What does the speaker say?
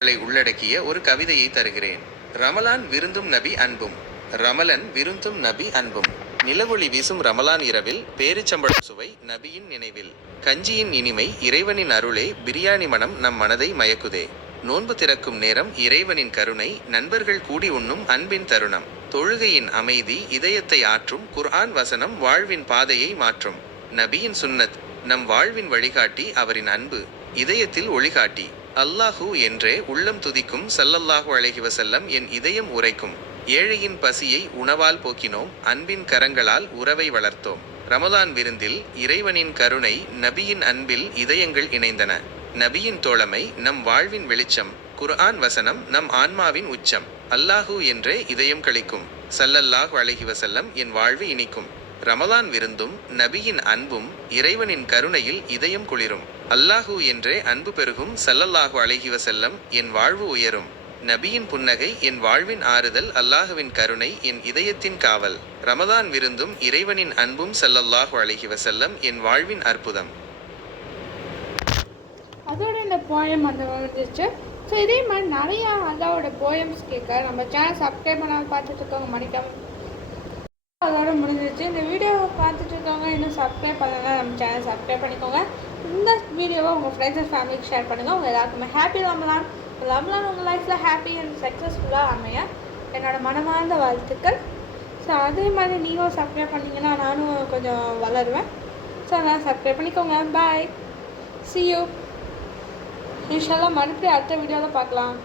உள்ளடக்கிய ஒரு கவிதையை தருகிறேன். ரமலான் விருந்தும் நபி அன்பும். ரமலன் விருந்தும் நபி அன்பும். நிலவொளி வீசும் ரமலான் இரவில் பேரிச்சம்பழம் சுவை நபியின் நினைவில். கஞ்சியின் இனிமை இறைவனின் அருளே பிரியாணி மனம் நம் மனதை மயக்குதே. நோன்பு திறக்கும் நேரம் இறைவனின் கருணை நண்பர்கள் கூடி உண்ணும் அன்பின் தருணம். தொழுகையின் அமைதி இதயத்தை ஆற்றும் குர்ஆன் வசனம் வாழ்வின் பாதையை மாற்றும். நபியின் சுன்னத் நம் வாழ்வின் வழிகாட்டி அவரின் அன்பு இதயத்தில் ஒளிகாட்டி. அல்லாஹு என்றே உள்ளம் துதிக்கும் ஸல்லல்லாஹு அலைஹி வஸல்லம் என் இதயம் உரைக்கும். ஏழையின் பசியை உணவால் போக்கினோம் அன்பின் கரங்களால் உறவை வளர்த்தோம். ரமலான் விருந்தில் இறைவனின் கருணை நபியின் அன்பில் இதயங்கள் இணைந்தன. நபியின் தோழமை நம் வாழ்வின் வெளிச்சம். குர்ஆன் வசனம் நம் ஆன்மாவின் உச்சம். அல்லாஹு என்றே இதயம் களிக்கும். ஸல்லல்லாஹு அலைஹி வஸல்லம் என் வாழ்வு இனிக்கும். ரமலான் விருந்தும் நபியின் அன்பும் இறைவனின் கருணையில் இதயம் குளிரும். அல்லாஹு என்றே அன்பு பெருகும் ஸல்லல்லாஹு அலைஹி வஸல்லம் என் வாழ்வு உயரும். நபியின் புன்னகை என் வாழ்வின் ஆறுதல் அல்லாஹுவின் கருணை என் இதயத்தின் காவல். ரமலான் விருந்தும் இறைவனின் அன்பும் ஸல்லல்லாஹு அலைஹி வஸல்லம் என் வாழ்வின் அற்புதம். அதோட இந்த போயம் வந்து வந்துச்சு. ஸோ இதே மாதிரி நிறையா அல்லாவோட போயம்ஸ் கேட்க நம்ம சேனல் சப்ஸ்கிரைப் பண்ணாமல் பார்த்துட்டு இருக்கவங்க மணிக்கம். அதோட முடிஞ்சிச்சு. இந்த வீடியோவை பார்த்துட்டு இருக்கவங்க இன்னும் சப்ஸ்கிரைப் பண்ணலன்னா நம்ம சேனல் சப்ஸ்கிரைப் பண்ணிக்கோங்க. இந்த வீடியோவை உங்கள் ஃப்ரெண்ட்ஸ் அண்ட் ஃபேமிலிக்கு ஷேர் பண்ணுங்கள். உங்கள் எல்லாருக்குமே ஹாப்பி ரமலான். ரமலான் உங்கள் லைஃப்பில் ஹாப்பி அண்ட் சக்ஸஸ்ஃபுல்லாக அமைய என்னோடய மனமார்ந்த வாழ்த்துக்கள். ஸோ அதே மாதிரி நீங்களும் சப்ஸ்கிரைப் பண்ணிங்கன்னா நானும் கொஞ்சம் வளருவேன். ஸோ அதனால் சப்ஸ்கிரைப் பண்ணிக்கோங்க. பாய், see you. இன்ஷால்லா மறுபடியும் அடுத்த வீடியோவில் பார்க்கலாம்.